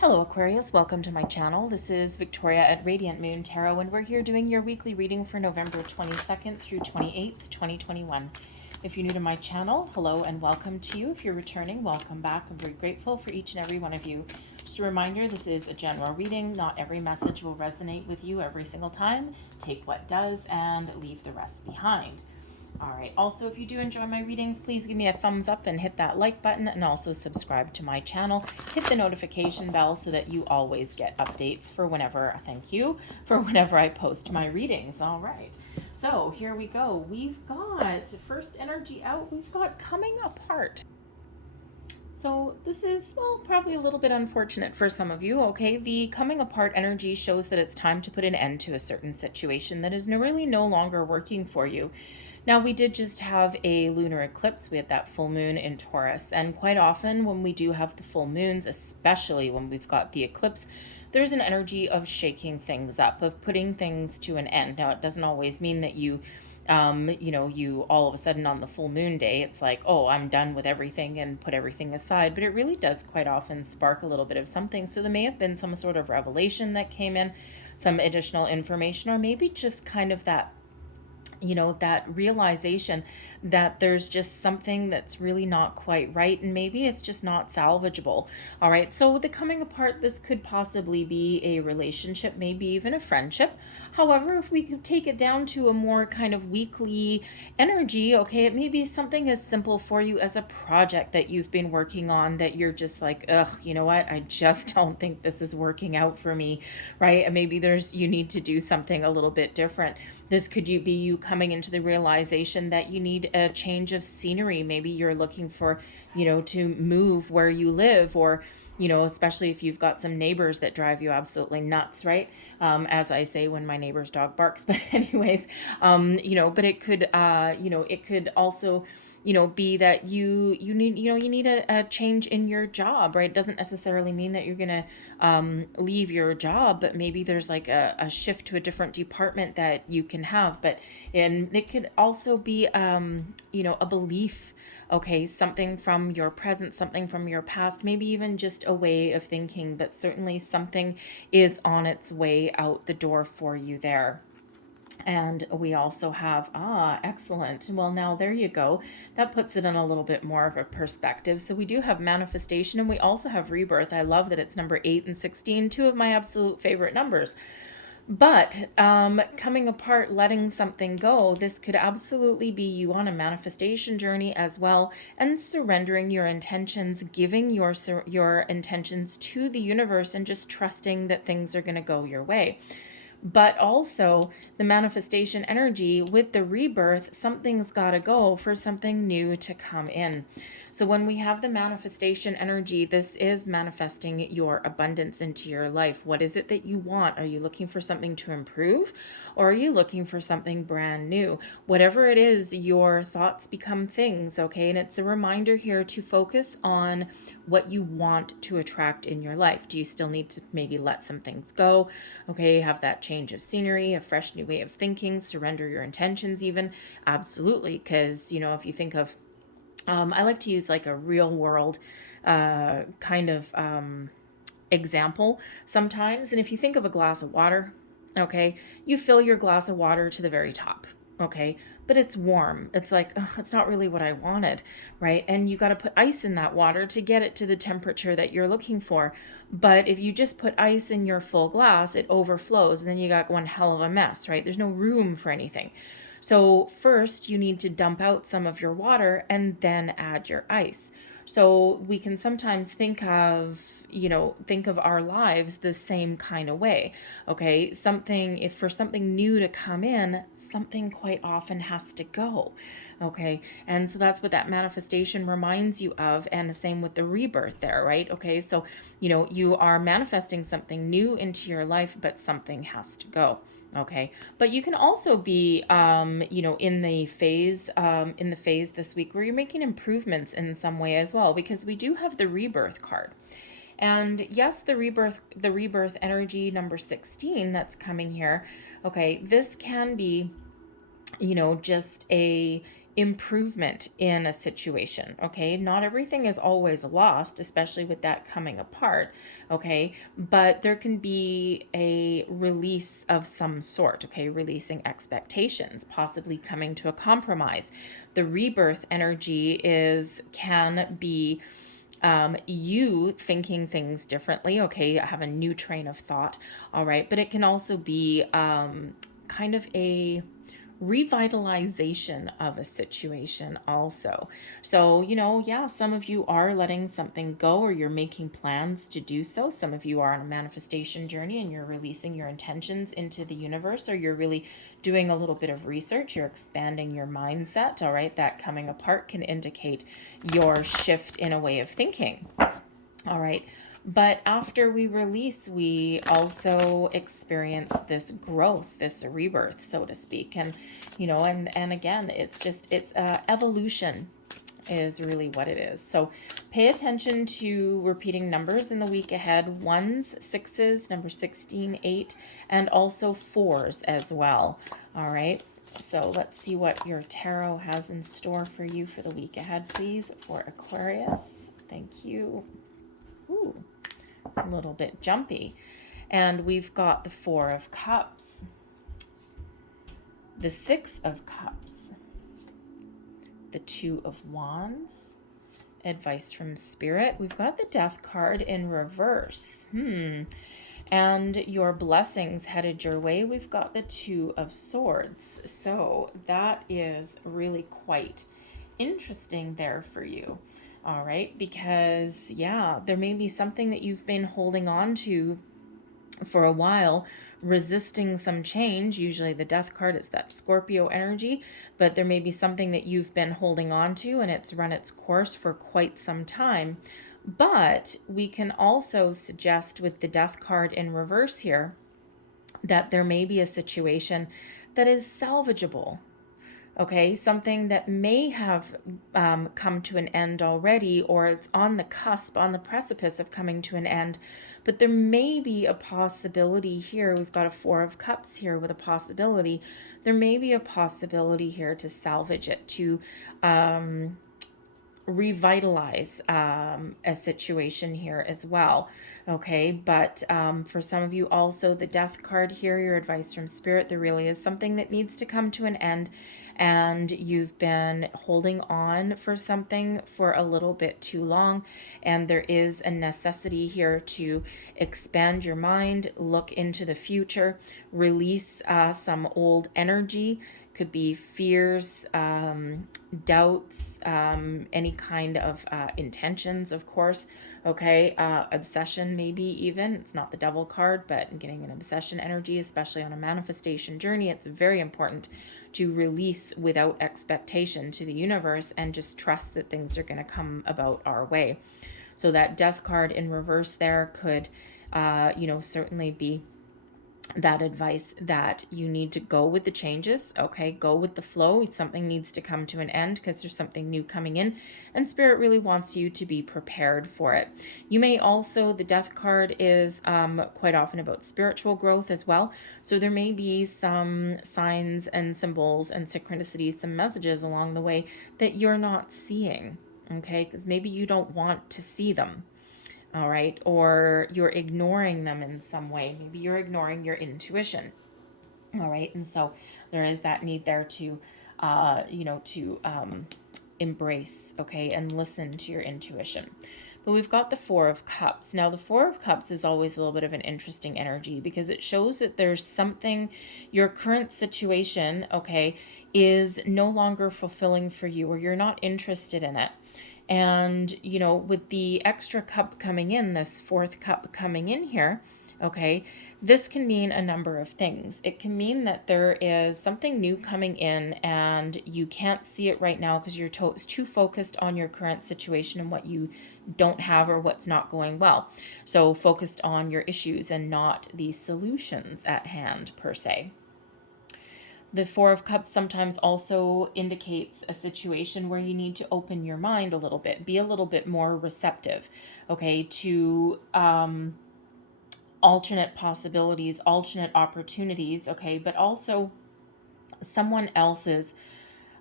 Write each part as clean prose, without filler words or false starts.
Hello Aquarius, welcome to my channel. This is Victoria at Radiant Moon Tarot, and we're here doing your weekly reading for November 22nd through 28th, 2021. If you're new to my channel, hello and welcome to you. If you're returning, welcome back. I'm very grateful for each and every one of you. Just a reminder, this is a general reading. Not every message will resonate with you every single time. Take what does and leave the rest behind. All right, also, if you do enjoy my readings, please give me a thumbs up and hit that like button, and also subscribe to my channel. Hit the notification bell so that you always get updates for whenever, thank you, for whenever I post my readings. All right, so here we go. We've got first energy out. We've got coming apart. So this is, well, probably a little bit unfortunate for some of you, okay? The coming apart energy shows that it's time to put an end to a certain situation that is really no longer working for you. Now, we did just have a lunar eclipse. We had that full moon in Taurus. And quite often when we do have the full moons, especially when we've got the eclipse, there's an energy of shaking things up, of putting things to an end. Now, it doesn't always mean that you all of a sudden on the full moon day, it's like, oh, I'm done with everything and put everything aside. But it really does quite often spark a little bit of something. So there may have been some sort of revelation that came in, some additional information, or maybe just kind of that that realization that there's just something that's really not quite right, and maybe it's just not salvageable. All right, so the coming apart, this could possibly be a relationship, maybe even a friendship. However, if we could take it down to a more kind of weekly energy, okay, it may be something as simple for you as a project that you've been working on that you're just like, ugh, you know what, I just don't think this is working out for me, right? And maybe you need to do something a little bit different. This could be you coming into the realization that you need a change of scenery. Maybe you're looking for, to move where you live, or, especially if you've got some neighbors that drive you absolutely nuts, right? As I say when my neighbor's dog barks. But anyways, but it could, it could also be that you need a change in your job, right? It doesn't necessarily mean that you're going to leave your job, but maybe there's like a shift to a different department that you can have. And it could also be, a belief, okay, something from your present, something from your past, maybe even just a way of thinking, but certainly something is on its way out the door for you there. And we also have, excellent. Well, now there you go. That puts it in a little bit more of a perspective. So we do have manifestation, and we also have rebirth. I love that it's number 8 and 16, two of my absolute favorite numbers. But coming apart, letting something go, this could absolutely be you on a manifestation journey as well, and surrendering your intentions, giving your intentions to the universe, and just trusting that things are going to go your way. But also the manifestation energy with the rebirth, something's got to go for something new to come in. So when we have the manifestation energy, this is manifesting your abundance into your life. What is it that you want? Are you looking for something to improve, or are you looking for something brand new? Whatever it is, your thoughts become things, okay? And it's a reminder here to focus on what you want to attract in your life. Do you still need to maybe let some things go? Okay, have that change of scenery, a fresh new way of thinking, surrender your intentions even. Absolutely, because, if you think of, I like to use like a real world kind of example sometimes. And if you think of a glass of water, okay, you fill your glass of water to the very top, okay, but it's warm. It's like, it's not really what I wanted, right? And you got to put ice in that water to get it to the temperature that you're looking for. But if you just put ice in your full glass, it overflows, and then you got one hell of a mess, right? There's no room for anything. So first you need to dump out some of your water and then add your ice. So we can sometimes think of our lives the same kind of way. Okay, if for something new to come in, something quite often has to go. Okay, and so that's what that manifestation reminds you of, and the same with the rebirth there, right? Okay, so you are manifesting something new into your life, but something has to go. Okay, but you can also be, in the phase this week where you're making improvements in some way as well, because we do have the rebirth card. And yes, the rebirth energy number 16 that's coming here. Okay, this can be, just a improvement in a situation, okay? Not everything is always lost, especially with that coming apart, okay? But there can be a release of some sort, okay? Releasing expectations, possibly coming to a compromise. The rebirth energy can be you thinking things differently, okay? Have a new train of thought, all right? But it can also be kind of a revitalization of a situation also. So, yeah, some of you are letting something go, or you're making plans to do so. Some of you are on a manifestation journey and you're releasing your intentions into the universe, or you're really doing a little bit of research. You're expanding your mindset, all right? That coming apart can indicate your shift in a way of thinking, all right? But after we release, we also experience this growth, this rebirth, so to speak. And, and again, it's evolution is really what it is. So pay attention to repeating numbers in the week ahead: 1s, 6s, number 16, 8, and also 4s as well. All right. So let's see what your tarot has in store for you for the week ahead, please, for Aquarius. Thank you. Ooh, a little bit jumpy. And we've got the 4 of Cups, the 6 of Cups, the 2 of Wands, advice from Spirit. We've got the Death card in reverse. And your blessings headed your way. We've got the 2 of Swords. So that is really quite interesting there for you. All right, because yeah, there may be something that you've been holding on to for a while, resisting some change. Usually the Death card is that Scorpio energy, but there may be something that you've been holding on to and it's run its course for quite some time. But we can also suggest with the Death card in reverse here that there may be a situation that is salvageable. Okay, something that may have come to an end already, or it's on the cusp, on the precipice of coming to an end. But there may be a possibility here. We've got a 4 of Cups here with a possibility. There may be a possibility here to salvage it, to revitalize a situation here as well. Okay, but for some of you also, the Death card here, your advice from Spirit, there really is something that needs to come to an end, and you've been holding on for something for a little bit too long, and there is a necessity here to expand your mind, look into the future, release some old energy. Could be fears, doubts, any kind of intentions, of course, okay, obsession maybe even. It's not the Devil card, but getting an obsession energy, especially on a manifestation journey, it's very important to release without expectation to the universe and just trust that things are going to come about our way. So that Death card in reverse there could, certainly be that advice that you need to go with the changes, okay? Go with the flow. Something needs to come to an end because there's something new coming in, and Spirit really wants you to be prepared for it. You may also, the Death card is quite often about spiritual growth as well. So there may be some signs and symbols and synchronicities, some messages along the way that you're not seeing, okay? Because maybe you don't want to see them. All right, or you're ignoring them in some way. Maybe you're ignoring your intuition. All right, and so there is that need there to, embrace, okay, and listen to your intuition. But we've got the 4 of Cups. Now, the 4 of Cups is always a little bit of an interesting energy because it shows that there's something, your current situation, okay, is no longer fulfilling for you, or you're not interested in it. And, with the extra cup coming in, this 4th cup coming in here, okay, this can mean a number of things. It can mean that there is something new coming in and you can't see it right now because you're too focused on your current situation and what you don't have or what's not going well. So focused on your issues and not the solutions at hand per se. The 4 of Cups sometimes also indicates a situation where you need to open your mind a little bit, be a little bit more receptive, okay, to alternate possibilities, alternate opportunities, okay, but also someone else's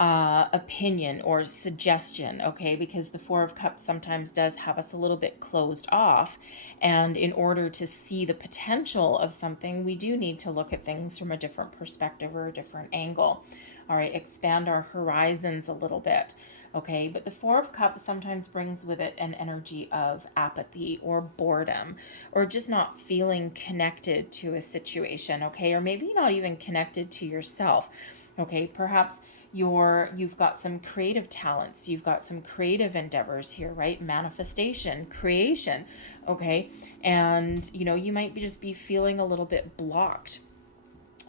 opinion or suggestion, okay? Because the Four of Cups sometimes does have us a little bit closed off. And in order to see the potential of something, we do need to look at things from a different perspective or a different angle. All right, expand our horizons a little bit. Okay, but the Four of Cups sometimes brings with it an energy of apathy or boredom, or just not feeling connected to a situation, okay? Or maybe not even connected to yourself, okay? Perhaps you've got some creative talents, you've got some creative endeavors here, right? Manifestation, creation, okay? And, you might just be feeling a little bit blocked.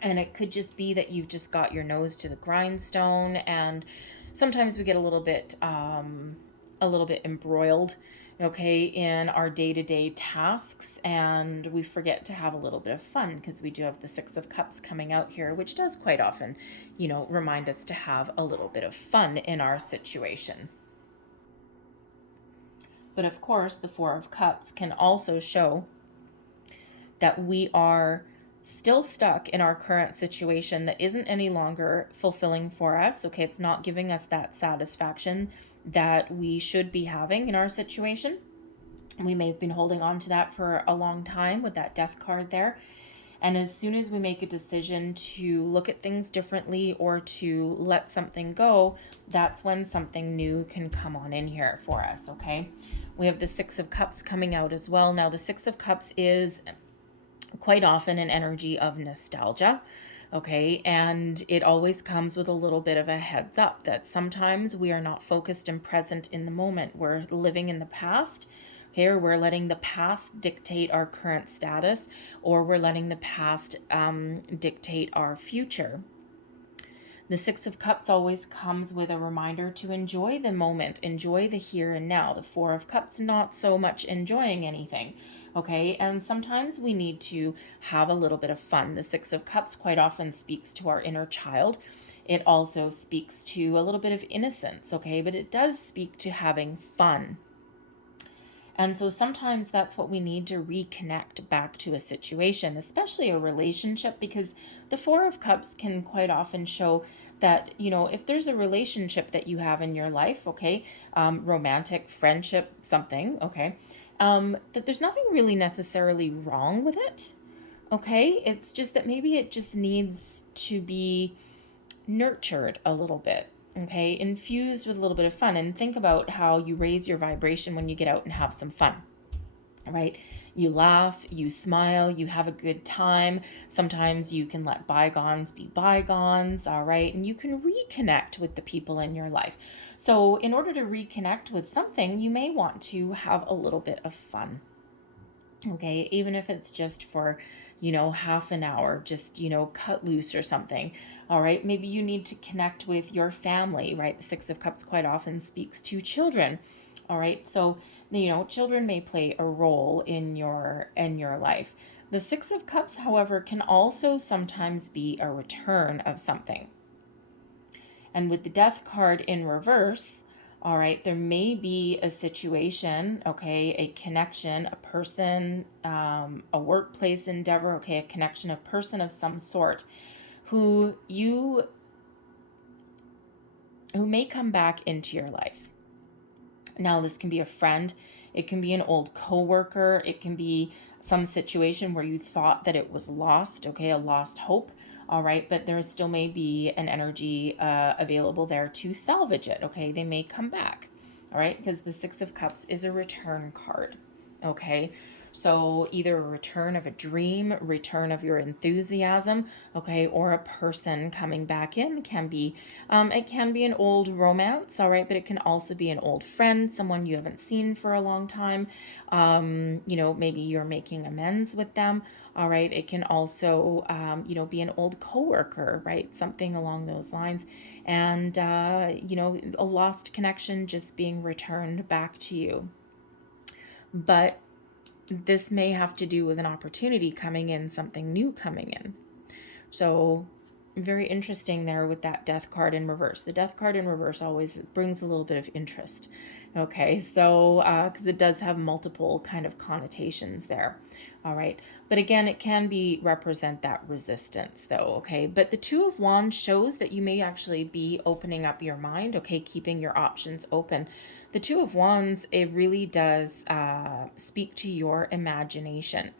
And it could just be that you've just got your nose to the grindstone, and sometimes we get a little bit embroiled, okay, in our day-to-day tasks, and we forget to have a little bit of fun, because we do have the Six of Cups coming out here, which does quite often, remind us to have a little bit of fun in our situation. But of course, the Four of Cups can also show that we are still stuck in our current situation that isn't any longer fulfilling for us. Okay, it's not giving us that satisfaction that we should be having in our situation. We may have been holding on to that for a long time with that Death card there. And as soon as we make a decision to look at things differently or to let something go, that's when something new can come on in here for us, okay? We have the Six of Cups coming out as well. Now, the Six of Cups is quite often an energy of nostalgia, okay? And it always comes with a little bit of a heads up that sometimes we are not focused and present in the moment. We're living in the past, okay? Or we're letting the past dictate our current status, or we're letting the past dictate our future. The Six of Cups always comes with a reminder to enjoy the moment, enjoy the here and now. The Four of Cups, not so much enjoying anything, okay? And sometimes we need to have a little bit of fun. The Six of Cups quite often speaks to our inner child. It also speaks to a little bit of innocence, okay? But it does speak to having fun. And so sometimes that's what we need to reconnect back to a situation, especially a relationship, because the Four of Cups can quite often show that, if there's a relationship that you have in your life, okay, romantic, friendship, something, okay, that there's nothing really necessarily wrong with it, okay? It's just that maybe it just needs to be nurtured a little bit, okay, infused with a little bit of fun. And think about how you raise your vibration when you get out and have some fun, right? You laugh, you smile, you have a good time. Sometimes you can let bygones be bygones, all right? And you can reconnect with the people in your life. So in order to reconnect with something, you may want to have a little bit of fun, okay? Even if it's just for, half an hour, just, cut loose or something. All right, maybe you need to connect with your family, right? The Six of Cups quite often speaks to children. All right, so, children may play a role in your life. The Six of Cups, however, can also sometimes be a return of something. And with the Death card in reverse, all right, there may be a situation, okay, a connection, a person, a workplace endeavor, okay, a connection, a person of some sort who may come back into your life. Now, this can be a friend, it can be an old coworker, it can be some situation where you thought that it was lost, okay, a lost hope, all right, but there still may be an energy available there to salvage it, okay? They may come back, all right, because the Six of Cups is a return card, okay? So either a return of a dream, return of your enthusiasm, okay, or a person coming back in. It can be an old romance, all right, but it can also be an old friend, someone you haven't seen for a long time. Maybe you're making amends with them, all right. It can also, be an old coworker, right, something along those lines, and a lost connection just being returned back to you. But this may have to do with an opportunity coming in, something new coming in. So very interesting there with that death card in reverse. The death card in reverse always brings a little bit of interest. Okay, so because it does have multiple kind of connotations there. All right, but again, it can be represent that resistance though. Okay, but the Two of Wands shows that you may actually be opening up your mind. Okay, keeping your options open. The Two of Wands, it really does speak to your imagination.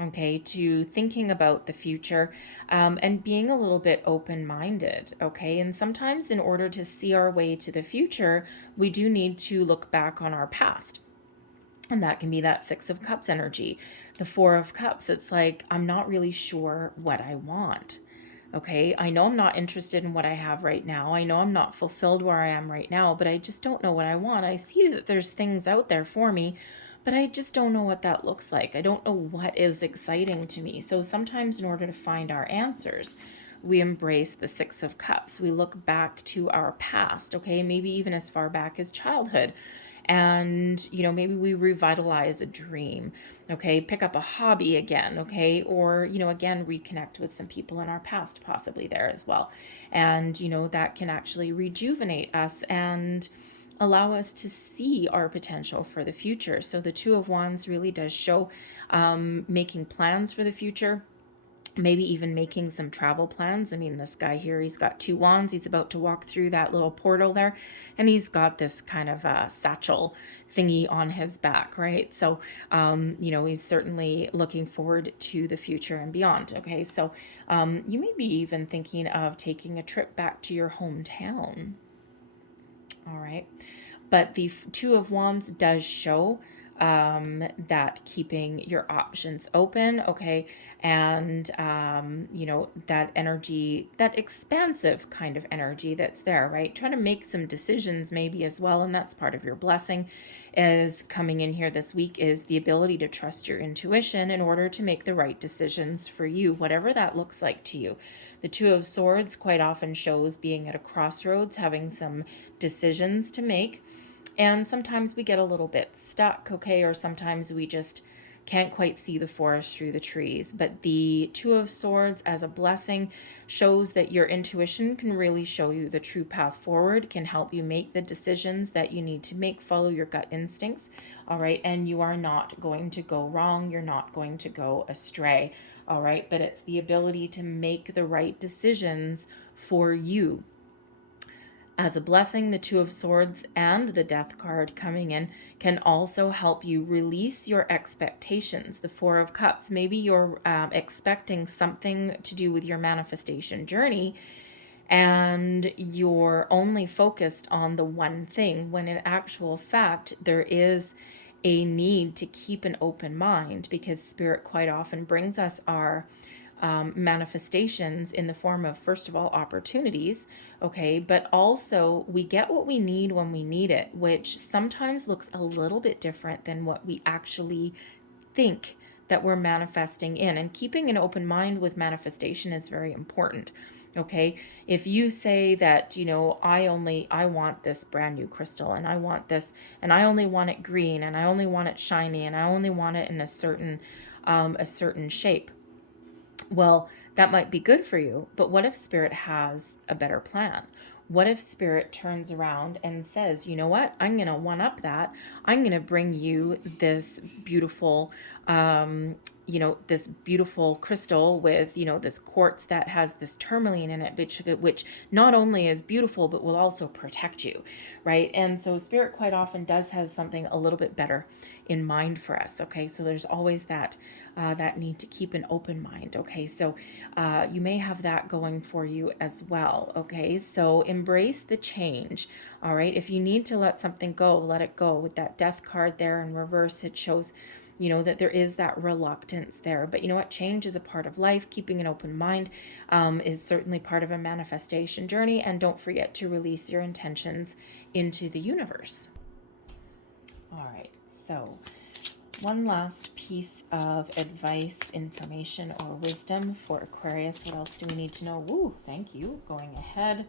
Okay, to thinking about the future, and being a little bit open-minded. Okay, and sometimes in order to see our way to the future, we do need to look back on our past. And that can be that Six of Cups energy. The Four of Cups, it's like, I'm not really sure what I want. Okay, I know I'm not interested in what I have right now. I know I'm not fulfilled where I am right now, but I just don't know what I want. I see that there's things out there for me, but I just don't know what that looks like. I don't know what is exciting to me. So sometimes in order to find our answers, we embrace the Six of Cups. We look back to our past, okay, maybe even as far back as childhood. And, maybe we revitalize a dream, okay, pick up a hobby again, okay, or, again, reconnect with some people in our past, possibly there as well. And, that can actually rejuvenate us and allow us to see our potential for the future. So the Two of Wands really does show making plans for the future, maybe even making some travel plans. I mean, this guy here, he's got two wands. He's about to walk through that little portal there, and he's got this kind of satchel thingy on his back, right? So, he's certainly looking forward to the future and beyond. Okay, so you may be even thinking of taking a trip back to your hometown. All right. But the Two of Wands does show that keeping your options open, okay, and that energy, that expansive kind of energy that's there, right? Try to make some decisions maybe as well, and that's part of your blessing is coming in here this week, is the ability to trust your intuition in order to make the right decisions for you, whatever that looks like to you. The Two of Swords quite often shows being at a crossroads, having some decisions to make. And sometimes we get a little bit stuck, okay? Or sometimes we just can't quite see the forest through the trees. But the Two of Swords as a blessing shows that your intuition can really show you the true path forward, can help you make the decisions that you need to make, follow your gut instincts, all right? And you are not going to go wrong. You're not going to go astray, all right? But it's the ability to make the right decisions for you. As a blessing, the Two of Swords and the Death card coming in can also help you release your expectations. The Four of Cups, maybe you're expecting something to do with your manifestation journey, and you're only focused on the one thing, when in actual fact, there is a need to keep an open mind, because Spirit quite often brings us our manifestations in the form of, first of all, opportunities, okay, but also we get what we need when we need it, which sometimes looks a little bit different than what we actually think that we're manifesting in. And keeping an open mind with manifestation is very important. Okay, if you say that, I want this brand new crystal, and I want this, and I only want it green, and I only want it shiny, and I only want it in a certain shape. Well, that might be good for you, but what if Spirit has a better plan? What if Spirit turns around and says, you know what, I'm going to one up that. I'm going to bring you this beautiful, this beautiful crystal with, this quartz that has this tourmaline in it, which not only is beautiful, but will also protect you, right? And so Spirit quite often does have something a little bit better in mind for us, okay? So there's always that need to keep an open mind, okay? So you may have that going for you as well, okay? So embrace the change, all right? If you need to let something go, let it go. With that Death card there in reverse, it shows, that there is that reluctance there. But you know what? Change is a part of life. Keeping an open mind is certainly part of a manifestation journey. And don't forget to release your intentions into the universe. All right, so one last piece of advice, information, or wisdom for Aquarius. What else do we need to know? Woo, thank you. Going ahead.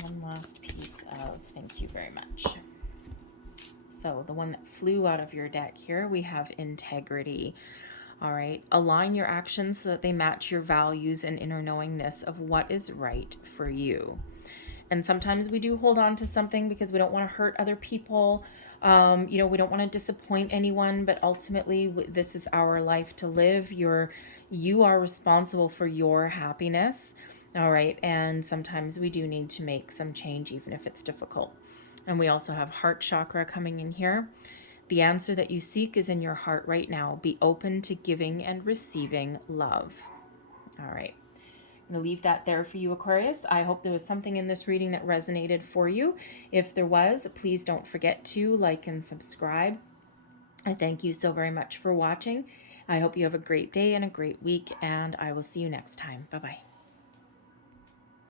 One last piece of thank you very much. So the one that flew out of your deck here, we have integrity. All right. Align your actions so that they match your values and inner knowingness of what is right for you. And sometimes we do hold on to something because we don't want to hurt other people. We don't want to disappoint anyone, but ultimately this is our life to live. You are responsible for your happiness. All right. And sometimes we do need to make some change, even if it's difficult. And we also have heart chakra coming in here. The answer that you seek is in your heart right now. Be open to giving and receiving love. All right. I'm going to leave that there for you, Aquarius. I hope there was something in this reading that resonated for you. If there was, please don't forget to like and subscribe. I thank you so very much for watching. I hope you have a great day and a great week, and I will see you next time. Bye-bye.